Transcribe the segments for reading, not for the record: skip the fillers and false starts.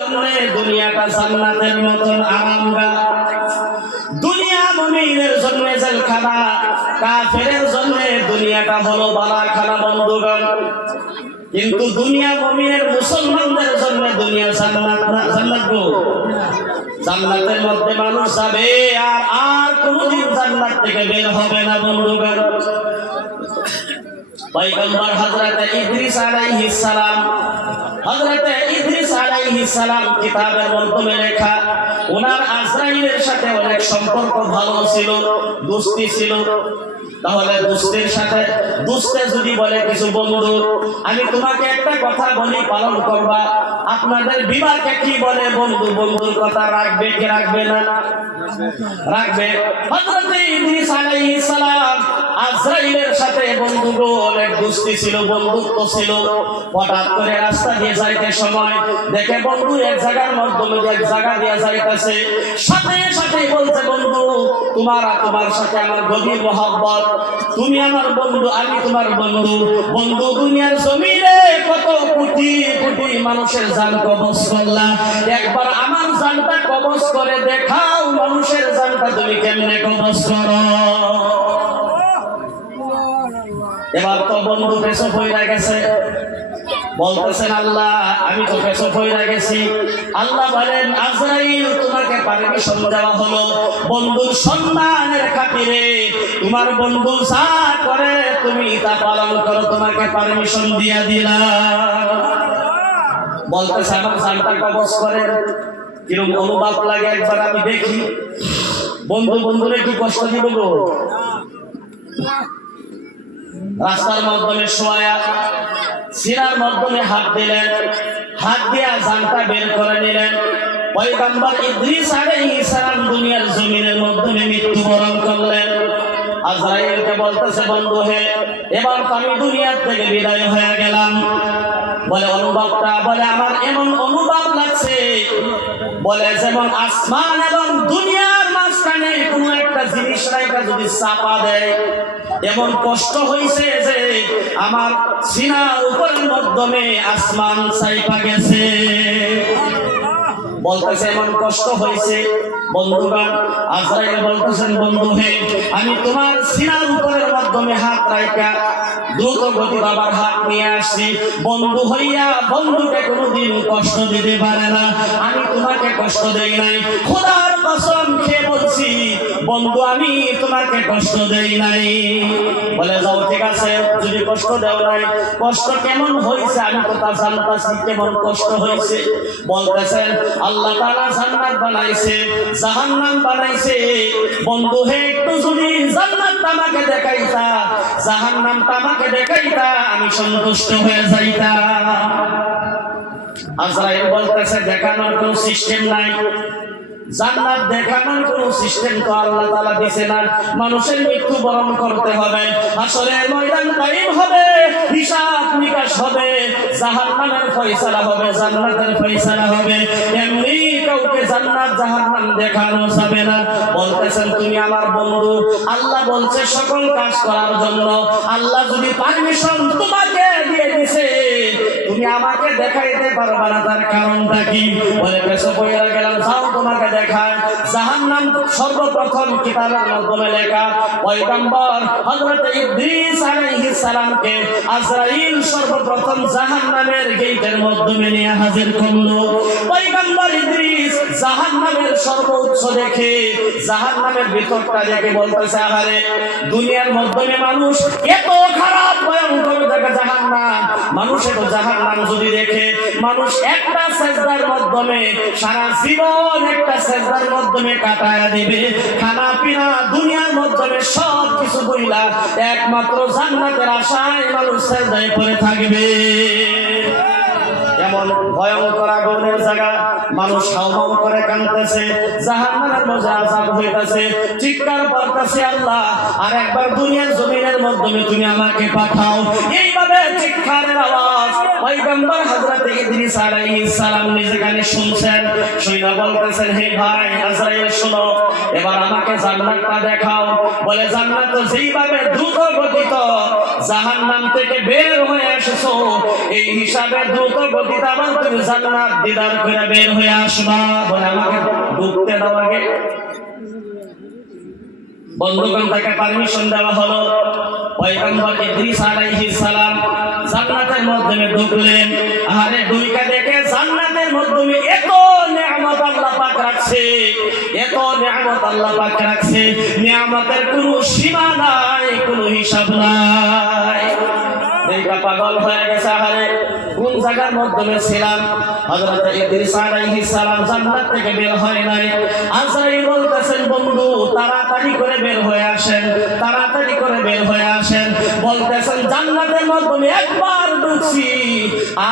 দুনিয়াটা জান্নাতের মতন আরামগাহ। দুনিয়া মুমিনের জন্য জেলখানা, কাফেরের জন্য দুনিয়াটা হলো বালাখানা বন্ধুগণ। কিন্তু দুনিয়া মুমিনের মুসলমানদের জন্য দুনিয়া জান্নাত না, জান্নাত গো। জান্নাতের মধ্যে মানুষ যাবে আর কোনদিন জান্নাত থেকে বের হবে না বন্ধুগণ। পয়গম্বর হযরত ইদ্রিস আলাইহিস সালাম, হযরত ইদ্রিস আলাইহিস সালাম কিতাবের মাধ্যমে লেখা, ওনার আজরাইলের সাথে অনেক সম্পর্ক ভালো ছিল, দোস্তি ছিল। তাহলে দোস্তের সাথে দোস্তে যদি বলে কিছু বন্ধু আমি তোমাকে একটা কথা বলি পালন করবা, আপনাদের বিবাহকে কি বলে বন্ধু বন্ধুর কথা রাখবে কি রাখবে না? রাখবে। হযরত ইদ্রিস আলাইহিস সালাম আজরাইলের সাথে বন্ধুগো অনেক দোস্তি ছিল, বন্ধুত্ব ছিল। হঠাৎ করে রাস্তা দিয়ে যাইতে সময় দেখে বন্ধু এক জায়গার মাধ্যমে এক জায়গা দিয়ে যাইতেছে, সাথে সাথে বলছে বন্ধু তোমার সাথে আমার গভীর মহব্বত, তুমি আমার বন্ধু আমি তোমার বন্ধু। বন্ধু দুনিয়ার জমিনে কত কোটি কোটি মানুষের জান কবজ করলা, একবার আমার জানটা কবজ করে দেখাও মানুষের জানটা তুমি কেমনে কবজ করো। এবার তো বন্ধু পেছন হয়ে গেছে, বলতেছেন আল্লাহ আমি তো পেছন হয়ে গেছি। আল্লাহ বলেন আজরাইল তোমাকে পারমিশন দেওয়া হলো বন্ধুর সম্মানের খাতিরে, তোমার বন্ধু যা করে তুমি তা পালন করো, তোমাকে পারমিশন দিয়ে দিলাম। বলতেছে আমার জানটা কবজ করেন, কিরকম অনুভব লাগে একবার আমি দেখি। বন্ধুরে কি কষ্ট দিব গো? রাস্তার মাধ্যমে শোয়া সিনার মাধ্যমে হাত দিলেন, হাত দিয়ে জানটা বের করে নিলেন। পয়গম্বর ইদ্রিস আলাইহিস সালাম দুনিয়ার জমিনের মাধ্যমে মৃত্যুবরণ করলেন। আজরাইলকে বলতেছে বন্ধু হে এবার তো আমি দুনিয়ার থেকে বিদায় হয়ে গেলাম। বলে অনুভবটা, বলে আমার এমন অনুভব লাগছে বলে যেমন আসমান এবং দুনিয়ার মাঝখানে কোনো একটা জিনিস রাইখা যদি চাপা দেয়, এমন কষ্ট হইছে যে আমার সিনার উপরের মাধ্যমে আসমান চাইপা গেছে। বলতেছে এমন কষ্ট হয়েছে বন্ধুগণ। আজরাইল বলতেছেন বন্ধু হে আমি তোমার সিনার উপরের মাধ্যমে হাত রাইখা দ্রুত গতি বাবার হাত নিয়ে আসছি। বন্ধু হইয়া বন্ধুকে কোনোদিন কষ্ট দিতে পারে না, আমি তোমাকে কষ্ট দেই নাই, খোদার কসম খেয়ে বলছি বন্ধু আমি তোমাকে কষ্ট দেই নাই। বলে যাও ঠিক আছে, যদি কষ্ট দেও নাই কষ্ট কেমন হয়েছে আমি কথা জানতাছি কেমন কষ্ট হয়েছে। বলতেছেন আল্লাহ তাআলা জান্নাত বানাইছে, জাহান্নাম বানাইছে। বন্ধু হে একটু যদি জান্নাত আমাকে দেখাইতা, জাহান্নাম আমাকে দেখাইতা, আমি সন্তুষ্ট হয়ে যাইতাম। আজরাইল বলতেছে দেখানোর কোনো সিস্টেম নাই, জান্নাত দেখানোর কোন সিস্টেম তো আল্লাহ তাআলা দিছে না। মানুষের মৃত্যু বরণ করতে হবে, আসলে ময়দান কায়েম হবে, হিসাব নিকাশ হবে, জাহান্নামের ফয়সালা হবে, জান্নাতের ফয়সালা হবে। এমনি কাউকে জান্নাত জাহান্নাম দেখানো যাবে না। বলতেছেন তুমি আমার বন্ধু, আল্লাহ বলছে সকল কাজ করার জন্য। আল্লাহ যদি পারমিশন তোমাকে দিয়ে দিছে তুমি আমাকে দেখাইতে পারবা না, তার কারণটা কি? বলে পেছন পড়ে গেলাম, যাও তোমাকে দেখায়। জাহান্নাম সর্বপ্রথম কিতাবের মাধ্যমে লেখা, পয়গম্বর হযরত ইদ্রিস আলাইহিস সালামকে আজরাইল সর্বপ্রথম জাহান্নামের গেটের মাধ্যমে নিয়ে হাজির করলো। পয়গম্বর ইদ্রিস জাহান্নামের সর্বোচ্চ দেখে, জাহান্নামের ভিতরটা দেখে বলতেছে আহারে দুনিয়ার মাধ্যমে মানুষ এত খারাপ ভয়ঙ্কর জায়গা জাহান্নাম, মানুষের জাহান্নাম যদি দেখে মানুষ একটা সেজদার মাধ্যমে সারা জীবন একটা সেজদার মাধ্যমে কাটায়া দিবে, খানা পিনা দুনিয়ার মাধ্যমে সব কিছু বইলা একমাত্র জান্নাতের আশায় মানুষ সেজদায় পড়ে থাকবে। এমন ভয়ঙ্কর আগুনের জায়গা মানুষ হাওমাও করে কাঁদতেছে, জাহান্নামের মধ্যে আযাব হইতাছে, চিৎকার করতেছে আল্লাহ আর একবার দুনিয়ার জমিনের মাধ্যমে তুমি আমাকে পাঠাও। এইভাবে চিৎকারের আওয়াজ পয়গম্বর হযরত ইদ্রিস আলাইহিস সালাম নিজে কানে শুনছেন। শুনে বলতেছেন, হে ভাই আজরাইল শোনো, এবার আমাকে জান্নাতটা দেখাও। বলে জান্নাত তো যেইভাবে দ্রুত গতিতে জাহান্নাম থেকে বের হয়ে এসেছো, এই হিসাবে দ্রুত গতিতে আবার তুমি জান্নাত দিদার করে বের হয়ে আসবা। বলে আমাকে ঢুকতে দাও আগে। বন্ধুগণ, তাকে পারমিশন দেওয়া হলো। পয়গম্বর ইদ্রিস আলাইহিস সালাম জান্নাতের মাধ্যমে ঢুকলেন। আরে ঢুইকা দেখে জান্নাতের মাধ্যমে এত নিয়ামত আল্লাহ পাক রাখছে, এত নিয়ামত আল্লাহ পাক রাখছে, নিয়ামতের কোনো সীমা নাই, কোনো হিসাব নাই। দেখা পাগল হয়ে গেছে, আরে কোন জায়গার মাধ্যমে ছিলাম। হযরত ইদ্রিস আলাইহিস সালাম জান্নাত থেকে বের হয় নাই। আজরাইল বলতেছেন, বন্ধু তাড়াতাড়ি করে বের হয়ে আসেন, তাড়াতাড়ি করে বের হয়ে আসেন। বলতেছেন, জান্নাতের মাধ্যমে একবার ঢুকছি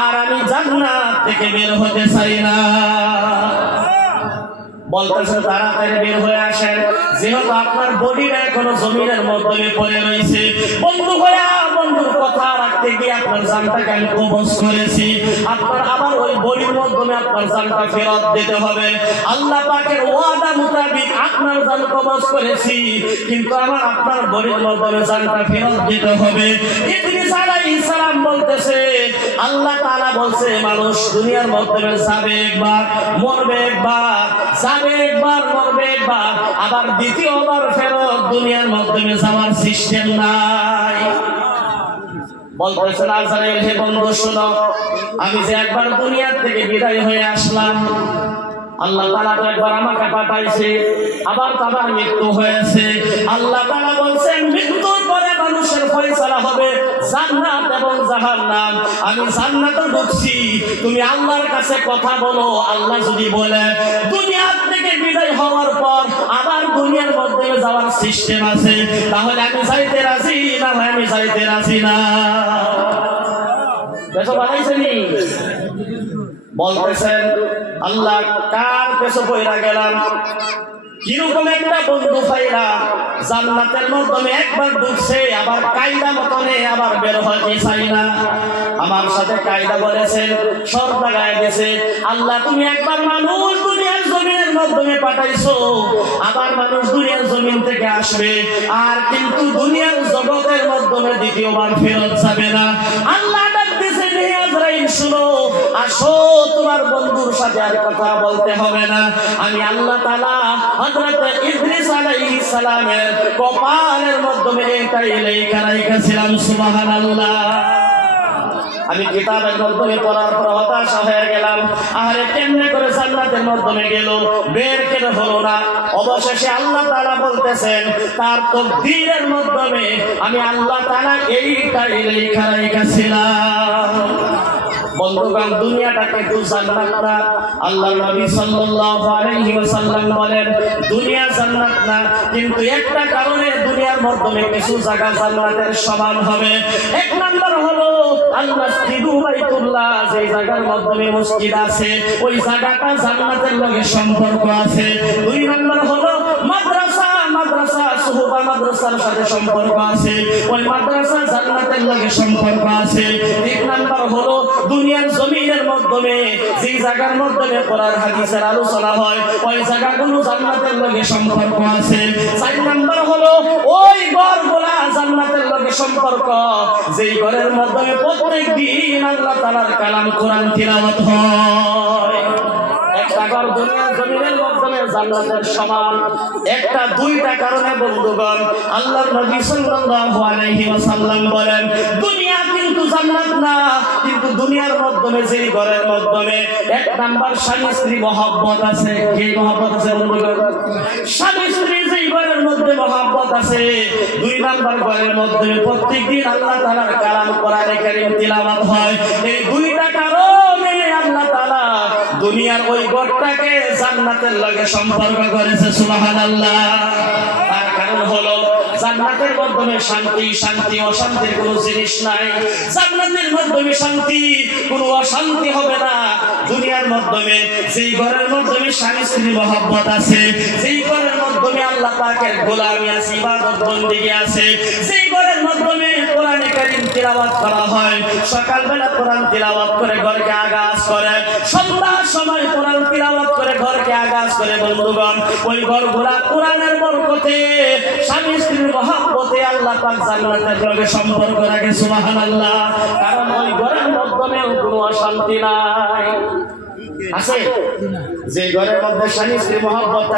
আর আমি জান্নাত থেকে বের হতে চাই না। বলতেছেন তাড়াতাড়ি বের হয়ে আসেন, যেহেতু আপনার বডিটা এখনো জমিনের মাধ্যমে পড়ে রয়েছে। বন্ধু হইয়া বন্ধুর কথা রাখতে গিয়ে আপনার জানটাকে আমি কবজ করেছি, আপনার আবার ওই বডির মাধ্যমে আপনার জানটা ফেরত দিতে হবে। আল্লাহ পাকের ওয়াদা মোতাবেক আপনার জান কবজ করেছি, কিন্তু আমার আপনার বডির মাধ্যমে জানটা ফেরত দিতে হবে। ইদ্রিস আলাইহিস সালাম বলতেছে, আল্লাহ তাআলা বলছে মানুষ দুনিয়ার মাধ্যমে যাবে একবার, মরবে একবার, যাবে একবার, মরবে একবার, আবার দ্বিতীয়বার ফেরত দুনিয়ার মাধ্যমে যাওয়ার সিস্টেম নাই। বলতেছেন আজরাইল, হে বন্ধু শোনো, আমি যে একবার দুনিয়ার থেকে বিদায় হয়ে আসলাম, আল্লাহ তাআলা তো একবার আমাকে পাঠাইছে, আবার তার মৃত্যু হয়েছে। আল্লাহ তাআলা বলছেন মৃত্যুর পরে মানুষের ফয়সালা হবে জান্নাত এবং জাহান্নাম। আমি জান্নাতে ঢুকছি, তুমি আল্লাহর কাছে কথা বলো। আল্লাহ যদি বলে দুনিয়ার থেকে বিদায় হওয়ার পর আবার দুনিয়ার মধ্যে যাওয়ার সিস্টেম আছে, তাহলে আমি যাইতে রাজি না, আমি যাইতে রাজি না। দেখো বানাইছেনি বলতেছেন আল্লাহ কার পেছো পয়রা গেলাম, কিরকম একটা বন্ধু পাইলাম জান্নাতের মাধ্যমে একবার ঢুকছে, আবার কায়দা মতনে আবার বের হতে চাই না। আমার সাথে কায়দা বলেছেন, সব লাগায় গেছে। আল্লাহ তুমি একবার মানুষ দুনিয়ার জমিনের মাধ্যমে পাঠাইছো, আবার মানুষ দুনিয়ার জমিন থেকে আসবে, আর কিন্তু দুনিয়ার জগতের মাধ্যমে দ্বিতীয়বার ফেরত যাবে না। আল্লাহ ডাকতেছে, হে আজরাইল শুনো, আসো তোমার বন্ধুর সাথে আর কথা বলতে হবে না। আমি আল্লাহ তাআলা হযরত ইদ্রিস আলাইহিস সালামের কপালের মাধ্যমে এটাই লেখা রেখেছিলাম। সুবহানাল্লাহ। আমি কিতাবের মাধ্যমে পড়ার পর হতাশা হয়ে গেলাম, আরে কেমনে করে জান্নাতের মাধ্যমে গেল, বের কেন হলো না। অবশেষে আল্লাহ তাআলা বলতেছেন তার তাকদীরের মাধ্যমে আমি আল্লাহ তাআলা এইটাই লেখা রেখেছিলাম। বন্ধুগণ, দুনিয়াটাকে তো জান্নাত না। আল্লাহর নবী সাল্লাল্লাহু আলাইহি ওয়াসাল্লাম বলেন দুনিয়া জান্নাত না, কিন্তু একটা কারণে দুনিয়ার মাধ্যমে কিছু জায়গা জান্নাতের সমান হবে। এক নাম্বার হলো আল মসজিদু বাইতুল্লাহ, যে জায়গার মাধ্যমে মসজিদ আছে ওই জায়গাটা জান্নাতের লগে সম্পর্ক আছে। দুই নাম্বার হলো মাদ্রাসা, মাদ্রাসা সুহবা মাদ্রাসার সাথে সম্পর্ক আছে, ওই মাদ্রাসা জান্নাতের লগে সম্পর্ক আছে। তিন নাম্বার হলো দুনিয়ার জমিনের মাধ্যমে যে জায়গার মাধ্যমে কোরআন হাদিসের আলোচনা হয় ওই জায়গাগুলো জান্নাতের লগে সম্পর্ক আছে। চার নাম্বার হলো ওই ঘরগুলা জান্নাতের লগে সম্পর্ক, যেই ঘরের মাধ্যমে প্রত্যেকদিন আল্লাহ তাআলার কালাম কোরআন তিলাওয়াত হয়। একটা ঘর দুনিয়ার জমিনের মাধ্যমে জান্নাতের সমান। একটা দুইটা কারণে বন্ধুগণ আল্লাহর নবী সাল্লাল্লাহু আলাইহি ওয়াসাল্লাম বলেন দুনিয়া কিন্তু জান্নাত না, কিন্তু দুনিয়ার মাধ্যমে যেই ঘরের মাধ্যমে এক নাম্বার স্বামী স্ত্রী মহব্বত আছে। কি মহব্বত আছে বন্ধুগণ? স্বামী স্ত্রী যেই ঘরের মধ্যে মহব্বত আছে। দুই নাম্বার ঘরের মধ্যে প্রত্যেকদিন আল্লাহ তাআলার কালাম কোরআনে কারীম তিলাওয়াত হয়। এই দুইটা কারণে আল্লাহ তাআলা দুনিয়ার ওই ঘরটাকে জান্নাতের লগে সম্পর্ক করেছে। সুবহানাল্লাহ। তার কারণ হলো জান্নাতের মাধ্যমে শান্তি, শান্তি অশান্তির কোনো জিনিস নাই। জান্নাতের মাধ্যমে শান্তি, কোনো অশান্তি হবে না। দুনিয়ার মাধ্যমে যেই ঘরের মাধ্যমে স্বামী স্ত্রী মহব্বত আছে, যেই ঘরের মাধ্যমে আল্লাহ পাকের গোলামি আছে, ইবাদত বন্দেগী আছে, যেই ঘরের মাধ্যমে কোরআনে কারীম তিলাওয়াত করা হয়, সকালবেলা কোরআন তিলাওয়াত করে ঘরকে আগাজ করে, সন্ধ্যার সময় কোরআন তিলাওয়াত করে ঘরকে আগাজ করে, বন্ধুগণ ওই ঘরগুলা কোরআনের বরকতে, স্বামী স্ত্রীর মহব্বতে আল্লাহ পাক জান্নাতের লগে সম্পর্ক রাখে। সুবহানাল্লাহ। কারণ ওই ঘরের মাধ্যমে কোনো অশান্তি নাই। আছে যে ঘরের মধ্যে স্বামী স্ত্রী মহব্বত